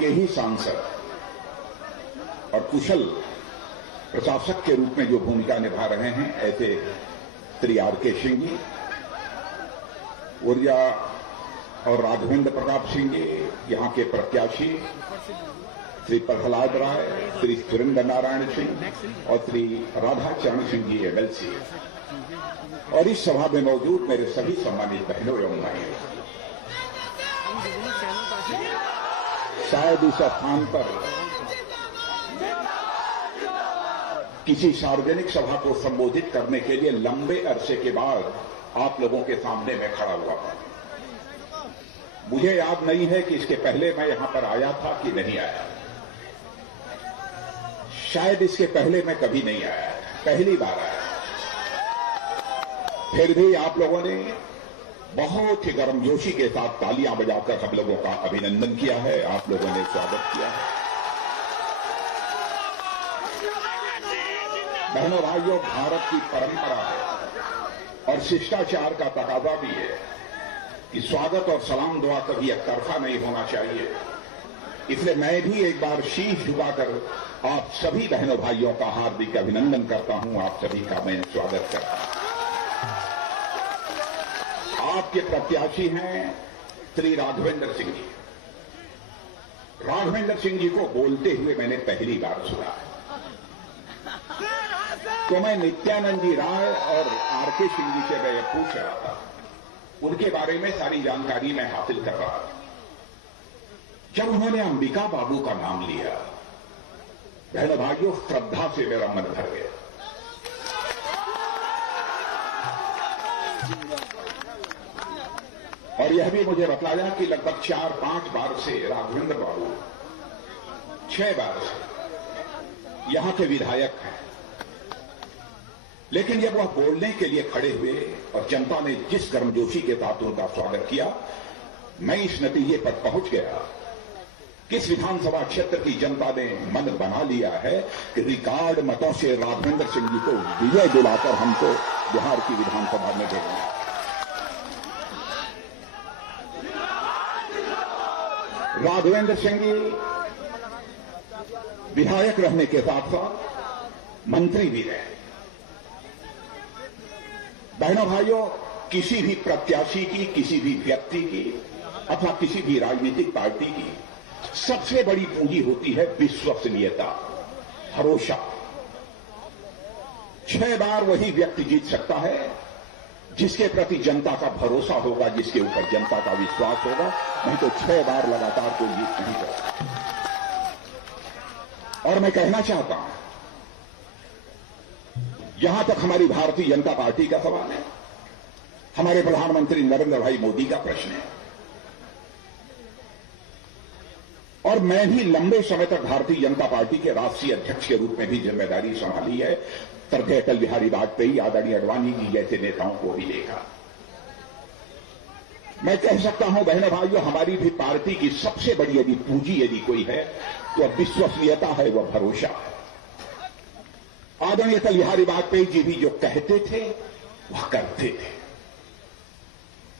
आपके ही सांसद और कुशल प्रशासक के रूप में जो भूमिका निभा रहे हैं ऐसे श्री आर.के. सिंह जी, ऊर्जा और राघवेंद्र प्रताप सिंह जी, यहाँ के प्रत्याशी श्री प्रहलाद राय, श्री सुरेंद्र नारायण सिंह और श्री राधा चरण सिंह जी एमएलसी, और इस सभा में मौजूद मेरे सभी सम्मानित बहनों एवं भाइयों, शायद इस स्थान पर किसी सार्वजनिक सभा को संबोधित करने के लिए लंबे अरसे के बाद आप लोगों के सामने मैं खड़ा हुआ था। मुझे याद नहीं है कि इसके पहले मैं यहां पर आया था कि नहीं आया। शायद इसके पहले मैं कभी नहीं आया, पहली बार आया। फिर भी आप लोगों ने बहुत ही गर्मजोशी के साथ तालियां बजाकर हम लोगों का अभिनंदन किया है, आप लोगों ने स्वागत किया है। बहनों भाइयों, भारत की परंपरा है और शिष्टाचार का तकाजा भी है कि स्वागत और सलाम दुआ कभी एकतरफा नहीं होना चाहिए। इसलिए मैं भी एक बार शीश झुकाकर आप सभी बहनों भाइयों का हार्दिक अभिनंदन करता हूं, आप सभी का मैं स्वागत करता हूं। आपके प्रत्याशी हैं श्री राघवेंद्र सिंह जी। राघवेंद्र सिंह जी को बोलते हुए मैंने पहली बार सुना है, तो मैं नित्यानंद जी राय और आर.के. सिंह जी से मैं ये पूछ रहा था, उनके बारे में सारी जानकारी मैं हासिल कर रहा था। जब उन्होंने अंबिका बाबू का नाम लिया, बहनों भाइयों, श्रद्धा से मेरा मन भर गया। और यह भी मुझे बतलाया कि लगभग 4-5 बार से राघवेंद्र बाबू 6 बार से यहां के विधायक हैं, लेकिन जब वह बोलने के लिए खड़े हुए और जनता ने जिस गर्मजोशी के साथ उनका स्वागत किया, मैं इस नतीजे पर पहुंच गया कि इस विधानसभा क्षेत्र की जनता ने मन बना लिया है कि रिकॉर्ड मतों से राघवेंद्र सिंह जी को विजय दिलाकर हमको बिहार की विधानसभा में भेजना। राघवेंद्र सिंह जी विधायक रहने के साथ साथ मंत्री भी रहे। बहनों भाइयों, किसी भी प्रत्याशी की, किसी भी व्यक्ति की अथवा किसी भी राजनीतिक पार्टी की सबसे बड़ी पूंजी होती है विश्वसनीयता, भरोसा। 6 बार वही व्यक्ति जीत सकता है जिसके प्रति जनता का भरोसा होगा, जिसके ऊपर जनता का विश्वास होगा, नहीं तो 6 बार लगातार कोई जीत नहीं कर सकता। और मैं कहना चाहता हूं, यहां तक हमारी भारतीय जनता पार्टी का सवाल है, हमारे प्रधानमंत्री नरेंद्र भाई मोदी का प्रश्न है, और मैं भी लंबे समय तक भारतीय जनता पार्टी के राष्ट्रीय अध्यक्ष के रूप में भी जिम्मेदारी संभाली है। स्वर्गीय अटल बिहारी वाजपेयी, आदरणीय अडवाणी जी जैसे नेताओं को भी देखा। मैं कह सकता हूं बहनों भाइयों, हमारी भी पार्टी की सबसे बड़ी यदि पूंजी यदि कोई है तो विश्वसनीयता है, वह भरोसा है। आदरणीय अटल बिहारी वाजपेयी जी भी जो कहते थे वह करते थे,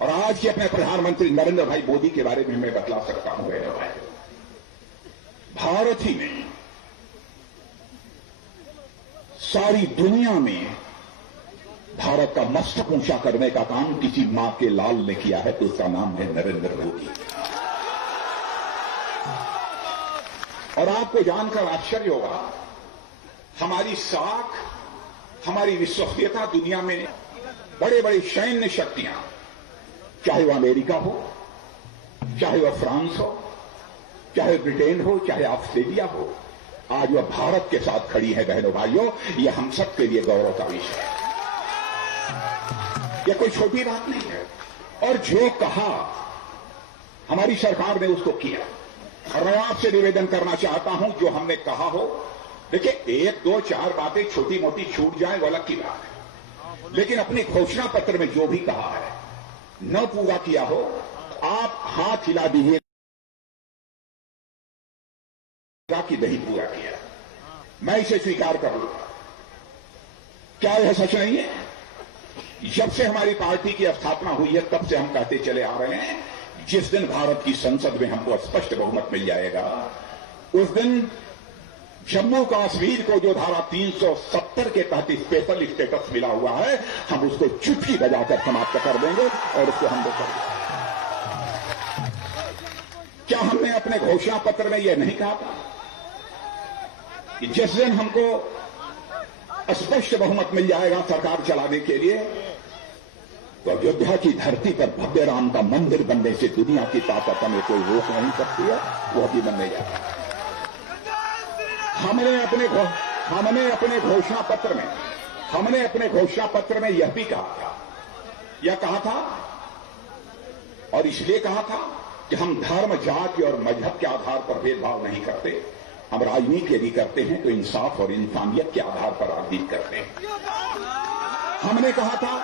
और आज के अपने प्रधानमंत्री नरेंद्र भाई मोदी के बारे में मैं बतला सकता हूं बहनों भाइयों, भारत ही नहीं सारी दुनिया में भारत का मस्तक ऊंचा करने का काम किसी मां के लाल ने किया है तो उसका नाम है नरेंद्र मोदी। और आपको जानकर आश्चर्य होगा, हमारी साख, हमारी विश्वसनीयता दुनिया में बड़े बड़े सैन्य शक्तियां, चाहे वह अमेरिका हो, चाहे वह फ्रांस हो, चाहे ब्रिटेन हो, चाहे ऑस्ट्रेलिया हो, आज वह भारत के साथ खड़ी है। बहनों भाइयों, यह हम सब के लिए गौरव का विषय है, यह कोई छोटी बात नहीं है। और जो कहा हमारी सरकार ने उसको किया। और मैं आपसे निवेदन करना चाहता हूं, जो हमने कहा हो, देखिए 1, 2, 4 बातें छोटी मोटी छूट जाए वो अलग की बात है, लेकिन अपने घोषणा पत्र में जो भी कहा है न पूरा किया हो, आप हाथ हिला दीजिए कि नहीं पूरा किया, मैं इसे स्वीकार कर लूंगा। क्या यह सच नहीं है? जब से हमारी पार्टी की स्थापना हुई है तब से हम कहते चले आ रहे हैं, जिस दिन भारत की संसद में हमको स्पष्ट बहुमत मिल जाएगा, उस दिन जम्मू कश्मीर को जो धारा 370 के तहत स्पेशल स्टेटस मिला हुआ है, हम उसको चुटकी बजाकर समाप्त कर देंगे और उसको हम देखेंगे। क्या हमने अपने घोषणा पत्र में यह नहीं कहा था कि जिस दिन हमको स्पष्ट बहुमत मिल जाएगा सरकार चलाने के लिए, तो अयोध्या की धरती पर भव्य राम का मंदिर बनने से दुनिया की ताकत हमें कोई रोक नहीं सकती है, वो भी बनने जा रहा है। हमने अपने घोषणा पत्र में यह भी कहा था और इसलिए कहा था कि हम धर्म, जाति और मजहब के आधार पर भेदभाव नहीं करते, हम राजनीति यदि करते हैं तो इंसाफ और इंसानियत के आधार पर राजनीति करते हैं। हमने कहा था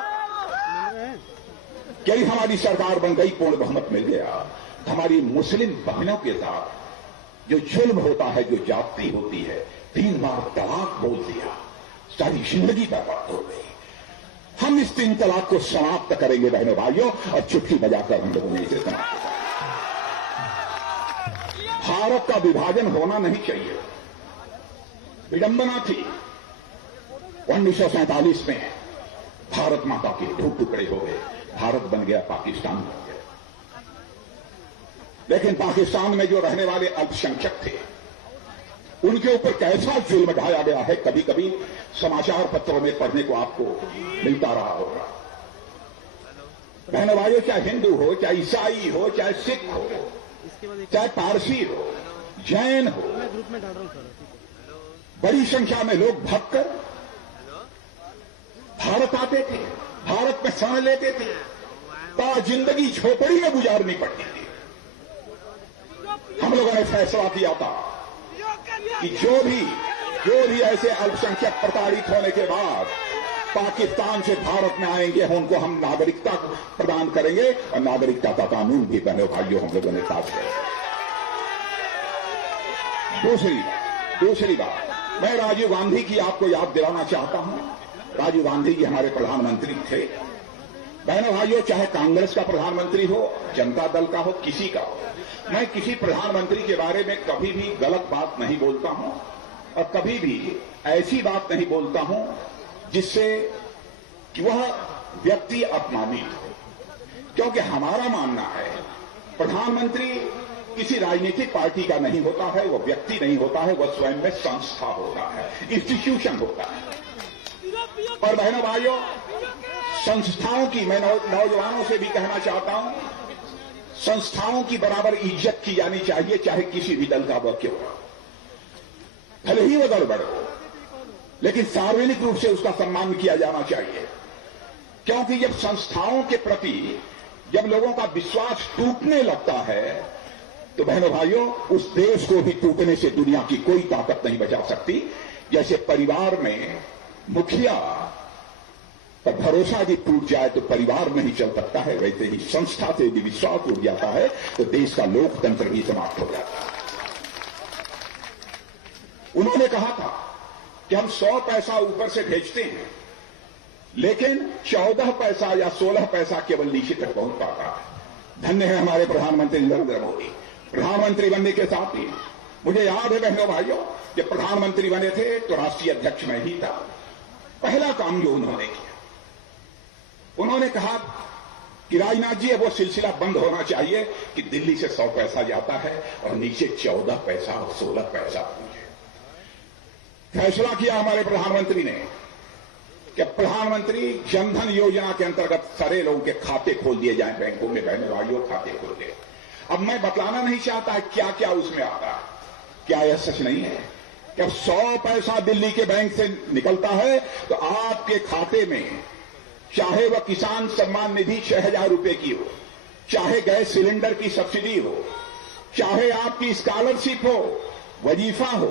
कि यदि हमारी सरकार बन गई, पूर्ण बहुमत मिल गया, हमारी मुस्लिम बहनों के साथ जो जुल्म होता है, जो जाति होती है, 3 बार तलाक बोल दिया, सारी जिंदगी बर्बाद हो गई। हम इस 3 तलाक को समाप्त करेंगे बहनों भाइयों, और चुटकी बजाकर हम लोगों ने इसे समाप्त किया। भारत का विभाजन होना नहीं चाहिए। विडंबना थी 1947 में भारत माता के 2 टुकड़े हो गए, भारत बन गया, पाकिस्तान बन गया। लेकिन पाकिस्तान में जो रहने वाले अल्पसंख्यक थे, उनके ऊपर कैसा जुल्म ढाया गया है, कभी कभी समाचार पत्रों में पढ़ने को आपको मिलता रहा होगा। बहनों भाइयों, चाहे हिंदू हो, चाहे ईसाई हो, चाहे सिख हो, चाहे पारसी हो, जैन हो, बड़ी संख्या में लोग भागकर भारत आते थे, भारत में शरण लेते थे, तो जिंदगी झोपड़ी में गुजारनी पड़ती थी। हम लोगों ने फैसला किया था कि जो भी ऐसे अल्पसंख्यक प्रताड़ित होने के बाद पाकिस्तान से भारत में आएंगे, उनको हम नागरिकता प्रदान करेंगे, और नागरिकता का कानून भी बहनों भाइयों हम लोगों ने पास किया। दूसरी बात, मैं राजीव गांधी की आपको याद दिलाना चाहता हूं। राजीव गांधी जी हमारे प्रधानमंत्री थे। बहनों भाइयों, चाहे कांग्रेस का प्रधानमंत्री हो, जनता दल का हो, किसी का हो, मैं किसी प्रधानमंत्री के बारे में कभी भी गलत बात नहीं बोलता हूं, और कभी भी ऐसी बात नहीं बोलता हूं जिससे कि वह व्यक्ति अपमानित हो। क्योंकि हमारा मानना है, प्रधानमंत्री किसी राजनीतिक पार्टी का नहीं होता है, वह व्यक्ति नहीं होता है, वह स्वयं में संस्था होता है, इंस्टीट्यूशन होता है। और बहनों भाइयों, संस्थाओं की, मैं नौजवानों से भी कहना चाहता हूं, संस्थाओं की बराबर इज्जत की जानी चाहिए, चाहे किसी भी दल का वह क्यों हो, भले ही वह गड़बड़ हो, लेकिन सार्वजनिक रूप से उसका सम्मान किया जाना चाहिए। क्योंकि जब संस्थाओं के प्रति जब लोगों का विश्वास टूटने लगता है, तो बहनों भाइयों, उस देश को भी टूटने से दुनिया की कोई ताकत नहीं बचा सकती। जैसे परिवार में मुखिया पर भरोसा यदि टूट जाए तो परिवार नहीं चल सकता है, वैसे ही संस्था से यदि विश्वास टूट जाता है तो देश का लोकतंत्र भी समाप्त हो जाता है। उन्होंने कहा था कि हम 100 पैसा ऊपर से भेजते हैं, लेकिन 14 पैसा या 16 पैसा केवल नीचे तक पहुंच पाता है। धन्य है हमारे प्रधानमंत्री नरेंद्र मोदी। प्रधानमंत्री बनने के साथ ही मुझे याद है बहनों भाइयों, जब प्रधानमंत्री बने थे तो राष्ट्रीय अध्यक्ष मैं ही था। पहला काम जो उन्होंने किया, उन्होंने कहा कि राजनाथ जी, अब वो सिलसिला बंद होना चाहिए कि दिल्ली से 100 पैसा जाता है और नीचे 14 पैसा और 16 पैसा पहुंचे। फैसला किया हमारे प्रधानमंत्री ने कि प्रधानमंत्री जनधन योजना के अंतर्गत सारे लोगों के खाते खोल दिए जाएं बैंकों में। बहनों भाइयों, खाते खोल दिए। अब मैं बतलाना नहीं चाहता है क्या क्या उसमें आता है, क्या यह सच नहीं है कि अब 100 पैसा दिल्ली के बैंक से निकलता है तो आपके खाते में, चाहे वह किसान सम्मान निधि 6,000 रुपए की हो, चाहे गैस सिलेंडर की सब्सिडी हो, चाहे आपकी स्कॉलरशिप हो, वजीफा हो,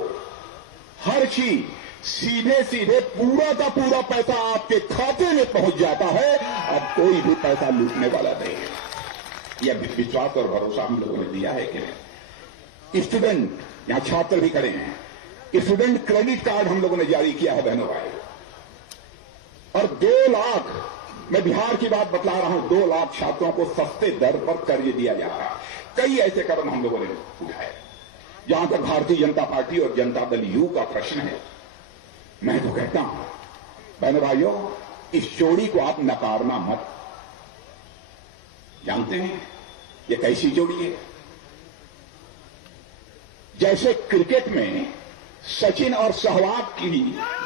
हर चीज सीधे सीधे पूरा का पूरा पैसा आपके खाते में पहुंच जाता है। अब कोई भी पैसा लूटने वाला नहीं है। यह विश्वास और भरोसा हम लोगों ने दिया है कि नहीं। स्टूडेंट, यहां छात्र भी खड़े हैं, स्टूडेंट क्रेडिट कार्ड हम लोगों ने जारी किया है बहनों भाई, और 2 लाख मैं बिहार की बात बतला रहा हूं। 2 लाख छात्रों को सस्ते दर पर कर्ज दिया जा रहा है। कई ऐसे कदम हम लोगों ने उठाए। जहां तक भारतीय जनता पार्टी और जनता दल यू का प्रश्न है, मैं तो कहता हूं बहनों भाइयों, इस जोड़ी को आप नकारना मत। जानते हैं ये कैसी जोड़ी है? जैसे क्रिकेट में सचिन और सहवाग की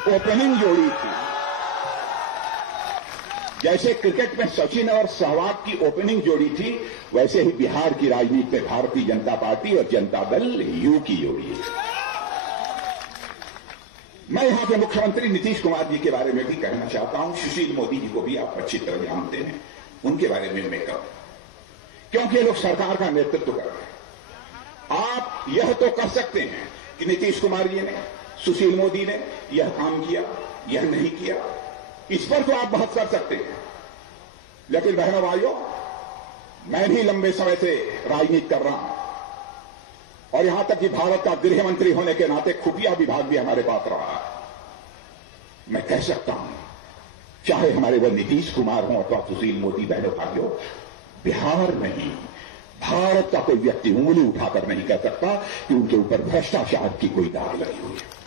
ओपनिंग जोड़ी थी, जैसे क्रिकेट में सचिन और सहवाग की ओपनिंग जोड़ी थी, वैसे ही बिहार की राजनीति में भारतीय जनता पार्टी और जनता दल यू की जोड़ी है। मैं यहां के मुख्यमंत्री नीतीश कुमार जी के बारे में भी कहना चाहता हूं। सुशील मोदी जी को भी आप अच्छी तरह जानते हैं, उनके बारे में मैं कहूं, क्योंकि ये लोग सरकार का नेतृत्व कर रहे हैं। आप यह तो कह सकते हैं कि नीतीश कुमार जी ने, सुशील मोदी ने यह काम किया, यह नहीं किया, इस पर तो आप बहस कर सकते हैं। लेकिन बहनों भाइयों, मैं भी लंबे समय से राजनीति कर रहा हूं और यहां तक कि भारत का गृह मंत्री होने के नाते खुफिया विभाग भी हमारे पास रहा है। मैं कह सकता हूं, चाहे हमारे वो नीतीश कुमार हों अथवा सुशील मोदी, बहनों भाइयों, बिहार नहीं, भारत का कोई व्यक्ति उंगली उठाकर नहीं कह सकता कि उनके ऊपर भ्रष्टाचार की कोई दाग लगी हुई है।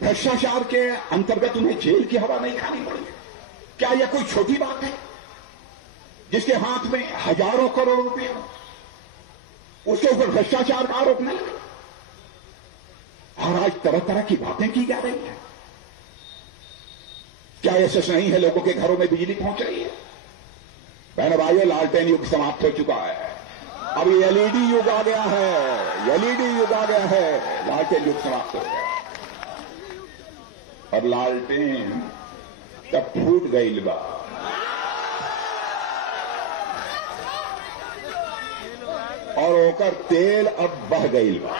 भ्रष्टाचार के अंतर्गत उन्हें जेल की हवा नहीं खानी पड़ी। क्या यह कोई छोटी बात है? जिसके हाथ में हजारों करोड़ रुपए हो, उसके ऊपर भ्रष्टाचार का आरोप नहीं। और आज तरह तरह की बातें की जा रही हैं। क्या ऐसा नहीं है लोगों के घरों में बिजली पहुंच रही है? बहनों भाइयों, लालटेन युग समाप्त हो चुका है। अब एलईडी युग आ गया है। एलईडी युग आ गया है। लालटेन युग समाप्त हो गया और लालटेन तब फूट गई बा। और होकर तेल अब बह गई बा।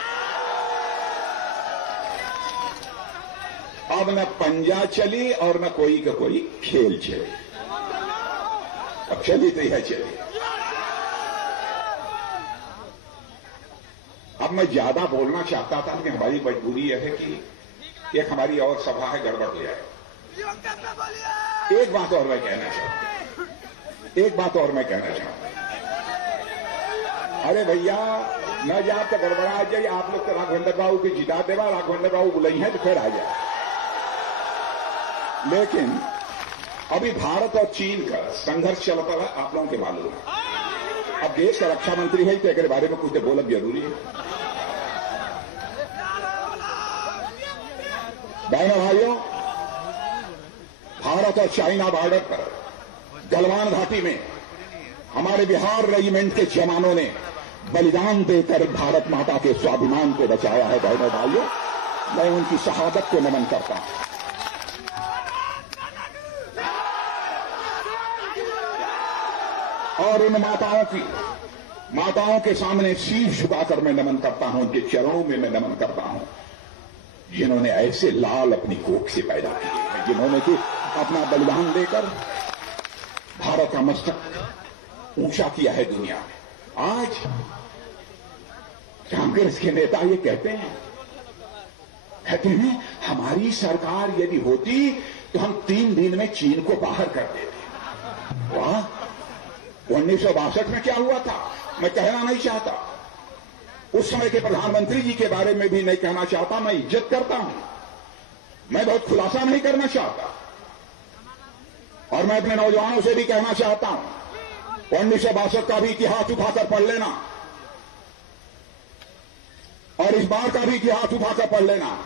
अब न पंजा चली और न कोई का कोई खेल चली। अब चली तो यह चली। अब मैं ज्यादा बोलना चाहता था कि हमारी मजबूरी यह है कि एक हमारी और सभा है, गड़बड़ हो जाए। एक बात और मैं कहना चाहता हूं, एक बात और मैं कहना चाहता हूं। अरे भैया, न जा तो गड़बड़ा जाए। आप लोग तो राघवेंद्र बाबू की जिता देवा, राघवेंद्र बाबू बुलाई है तो फिर आ जाए। लेकिन अभी भारत और चीन का संघर्ष चलता है, आप लोगों के मालूम है। अब देश का रक्षा मंत्री है तो एक बारे में कुछ बोलब जरूरी है। बहनों भाइयों, भारत और चाइना बॉर्डर पर गलवान घाटी में हमारे बिहार रेजिमेंट के जवानों ने बलिदान देकर भारत माता के स्वाभिमान को बचाया है। बहनों भाइयों, मैं उनकी शहादत को नमन करता हूं। और उन माताओं के सामने शीश झुकाकर मैं नमन करता हूं, उनके चरणों में मैं नमन करता हूं, जिन्होंने ऐसे लाल अपनी कोख से पैदा किए हैं, जिन्होंने कि अपना बलिदान देकर भारत का मस्तक ऊंचा किया है दुनिया में। आज कांग्रेस के नेता ये कहते हैं हमारी सरकार यदि होती तो हम 3 दिन में चीन को बाहर कर देते। वाह, 1962 में क्या हुआ था मैं कहना नहीं चाहता। उस समय के प्रधानमंत्री जी के बारे में भी नहीं कहना चाहता। मैं इज्जत करता हूं, मैं बहुत खुलासा नहीं करना चाहता। और मैं अपने नौजवानों से भी कहना चाहता हूं, 1962 का भी इतिहास उठाकर पढ़ लेना और इस बार का भी इतिहास उठाकर पढ़ लेना।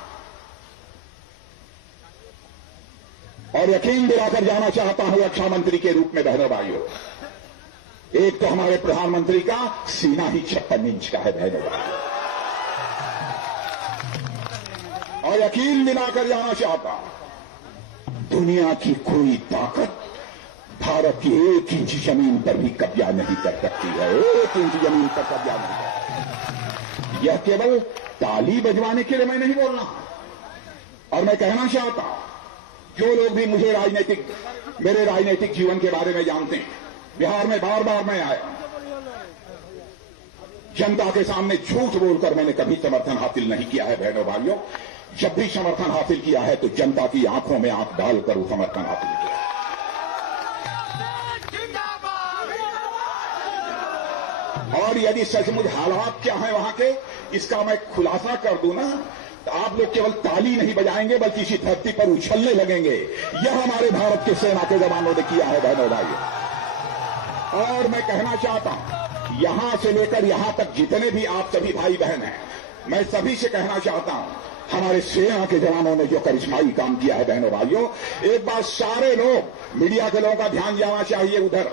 और यकीन दिलाकर जाना चाहता हूं रक्षा मंत्री के रूप में, बहनों भाइयों, एक तो हमारे प्रधानमंत्री का सीना ही 56 इंच का है बहनों भाइयों। और यकीन दिलाकर जाना चाहता हूं, दुनिया की कोई ताकत भारत की 1 इंच जमीन पर भी कब्जा नहीं कर सकती है। 1 इंच जमीन पर कब्जा नहीं कर सकती। यह केवल ताली बजवाने के लिए मैं नहीं बोल रहा। और मैं कहना चाहता हूं, जो लोग भी मेरे राजनीतिक जीवन के बारे में जानते हैं, बिहार में बार बार मैं आया, जनता के सामने झूठ बोलकर मैंने कभी समर्थन हासिल नहीं किया है। बहनों भाइयों, जब भी समर्थन हासिल किया है तो जनता की आंखों में आंख डालकर वो समर्थन हासिल किया। और यदि सचमुच हालात क्या है वहां के, इसका मैं खुलासा कर दूं ना, तो आप लोग केवल ताली नहीं बजाएंगे बल्कि इसी धरती पर उछलने लगेंगे। यह हमारे भारत के सेना के जवानों ने किया है बहनों भाइयों। और मैं कहना चाहता हूं, यहां से लेकर यहां तक जितने भी आप सभी भाई बहन हैं, मैं सभी से कहना चाहता हूं, हमारे सेना के जवानों ने जो करिश्माई काम किया है बहनों भाइयों, एक बार सारे लोग, मीडिया के लोगों का ध्यान जाना चाहिए उधर,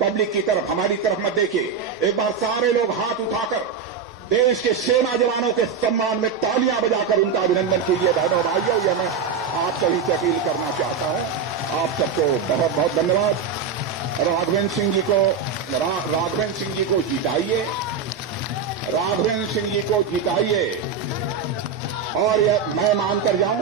पब्लिक की तरफ, हमारी तरफ मत देखिए। एक बार सारे लोग हाथ उठाकर देश के सेना जवानों के सम्मान में तालियां बजाकर उनका अभिनंदन कीजिए बहनों भाइयों। यह मैं आप सभी से अपील करना चाहता हूं। आप सबको बहुत बहुत धन्यवाद। राघवेंद्र सिंह जी को जिताइए, राघवेंद्र सिंह जी को जिताइए। और यह मैं मानकर जाऊं